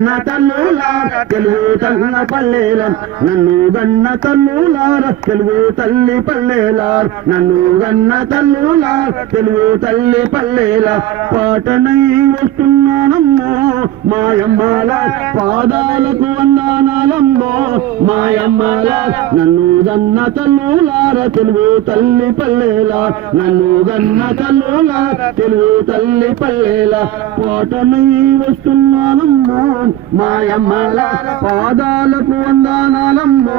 నా తల్లులార తెలుగు తన్న పల్లెల నన్ను గన్న తల్లులార తెలుగు తల్లి పల్లెలార్ నన్ను గన్న తల్లులార తెలుగు తల్లి పల్లెల పాటనై వస్తున్నానమ్మో మాయమ్మాల పాదాలకు వందనాలమ్మో మాయమ్మాల నన్ను గన్న తల్లులార తెలుగు తల్లి పల్లెల నన్ను గన్న తల్లులార తెలుగు తల్లి పల్లెల పాటనై వస్తున్నానమ్మో మాయమ్మల పాదాలకు వందనాలమ్మో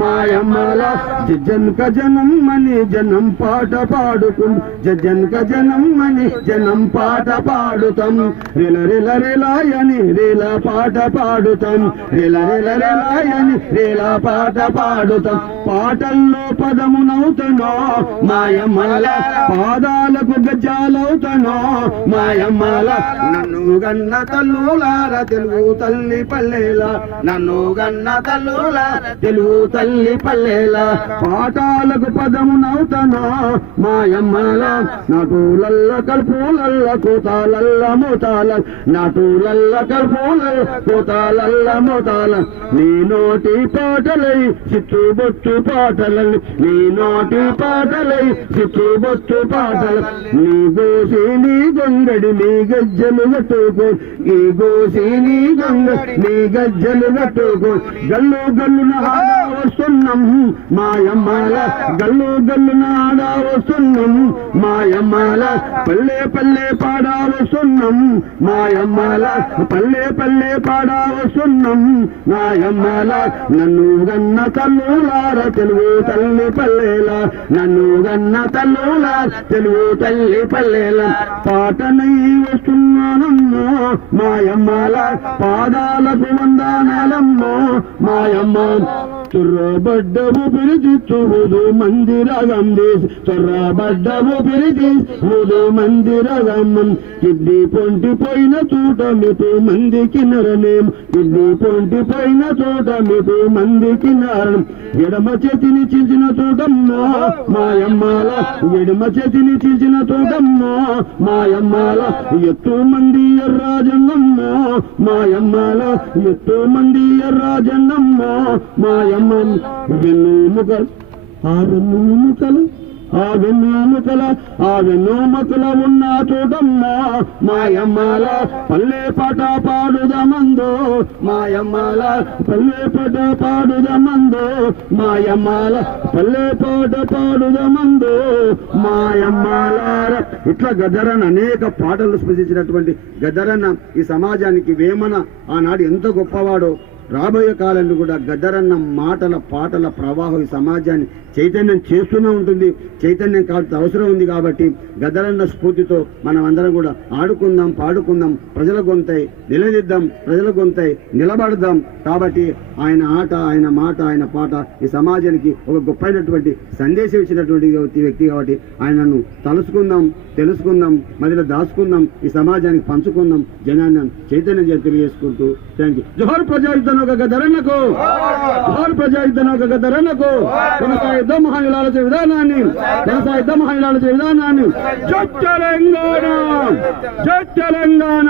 మాయమ్మల జజన్క జనమ్మని జనం పాట పాడుకుం జజన్క జనమ్మని జనం పాట పాడుతాం రిల రిల రిలాయని రీల పాట పాడుతాం రిల రిల రిలాయని రీల పాట పాడుతాం పాటల్లో పదమునవుతానో మాయమ్మల పాదాలకు గజాలవుతానో మాయమ్మల నన్ను గన్న తల్లులార తెలుగు తల్లి పల్లెల నన్ను గన్న తల్లులార తెలుగు తల్లి పల్లెల పాఠాలకు పదమునవుతానో మాయమ్మల నాటులల్ల కల్పులల్ల కోతాలల్ల మోతాల నాటులల్ల కల్పులల్ల కోతాలల్ల మోతాల నీ నోటి పాటలై చిత్తుబొచ్చు పాటలని నీ నోటి పాటలై చిత్తుబొచ్చు పాటలు నీ గోసి నీ గొంగడి నీ గజ్జలు కట్టుకో ఈ గోసి నీ గొంగడి నీ గజ్జలు కట్టుకో గల్లు గల్లున ఆడ వస్తున్నాం మాయమ్మాల గల్లు గల్లున ఆడ వస్తున్నాం మాయమ్మాల పల్లె పల్లె పాడా వస్తున్నాం మాయమ్మాల పల్లె పల్లె పాడా వస్తున్నాం మాయమ్మాల నన్ను గన్న తల్లులార తెలుగు తల్లి పల్లెల నన్ను గన్న తల్లులార తెలుగు తల్లి పల్లెల పాటనై వస్తున్నానమ్మో మాయమ్మాల పాదాలకు వందనాలమ్మో మాయమ్మ చొర్రబడ్డవు పిలిచిచ్చుವುದು మందిరగం దేశ్ చొర్రబడ్డవు పిలిచిచ్చుವುದು మందిరగం కిడ్నీ పొంటిపోయిన చోట మీకు మందికి నరనేం కిడ్నీ పొంటిపోయిన చోట మీకు మందికి నరం ఎడమ చేతిని చీల్చిన చోటమ్మో మాయమ్మాల ఎడమ చేతిని చీల్చిన చోటమ్మో మాయమ్మాల ఎత్తు మంది ఎర్రాజన్నమ్మో మాయమ్మాల ఎత్తు మంది ఎర్రాజన్నమ్మో మాయమ్మ వెన్నుముకలు ఆ వెన్నుముకలు ఆ వెన్నుముకల ఆ వెన్నుముకల ఉన్న చోటమ్మా మాయమ్మాల పల్లె పాట పాడుదమందో మాయమ్మాల పల్లె పాట పాడుదమందో మాయమ్మాల పల్లె పాట పాడుదమందో మాయమ్మాల ఇట్లా గద్దరన్న అనేక పాటలు స్పృశించినటువంటి గద్దరన్న ఈ సమాజానికి వేమన ఆనాడు ఎంత గొప్పవాడో రాబోయే కాలంలో కూడా గద్దరన్న మాటల పాటల ప్రవాహం ఈ సమాజాన్ని చైతన్యం చేస్తూనే ఉంటుంది. చైతన్యం కావాల్సిన అవసరం ఉంది కాబట్టి గద్దరన్న స్ఫూర్తితో మనం అందరం కూడా ఆడుకుందాం, పాడుకుందాం, ప్రజల గొంతై నిలదిద్దాం, ప్రజల గొంతై నిలబడదాం. కాబట్టి ఆయన ఆట, ఆయన మాట, ఆయన పాట ఈ సమాజానికి ఒక గొప్పైనటువంటి సందేశం ఇచ్చినటువంటి వ్యక్తి కాబట్టి ఆయనను తలుసుకుందాం, తెలుసుకుందాం, మధ్యలో దాచుకుందాం, ఈ సమాజానికి పంచుకుందాం, జనాన్ని చైతన్యం తెలియజేసుకుంటూ థ్యాంక్ యూ. జోహార్ ప్రజాయుద్ధం ఒక గద్దరన్నకు, జోహార్ ప్రజాయుద్ధం ఒక గద్దరన్నకు. కొనసాగిద్దాం మహానిలాలచే విధానాన్ని, కొనసాగిద్దాం మహానిలాలచే విధానాన్ని. జై తెలంగాణ, జై తెలంగాణ.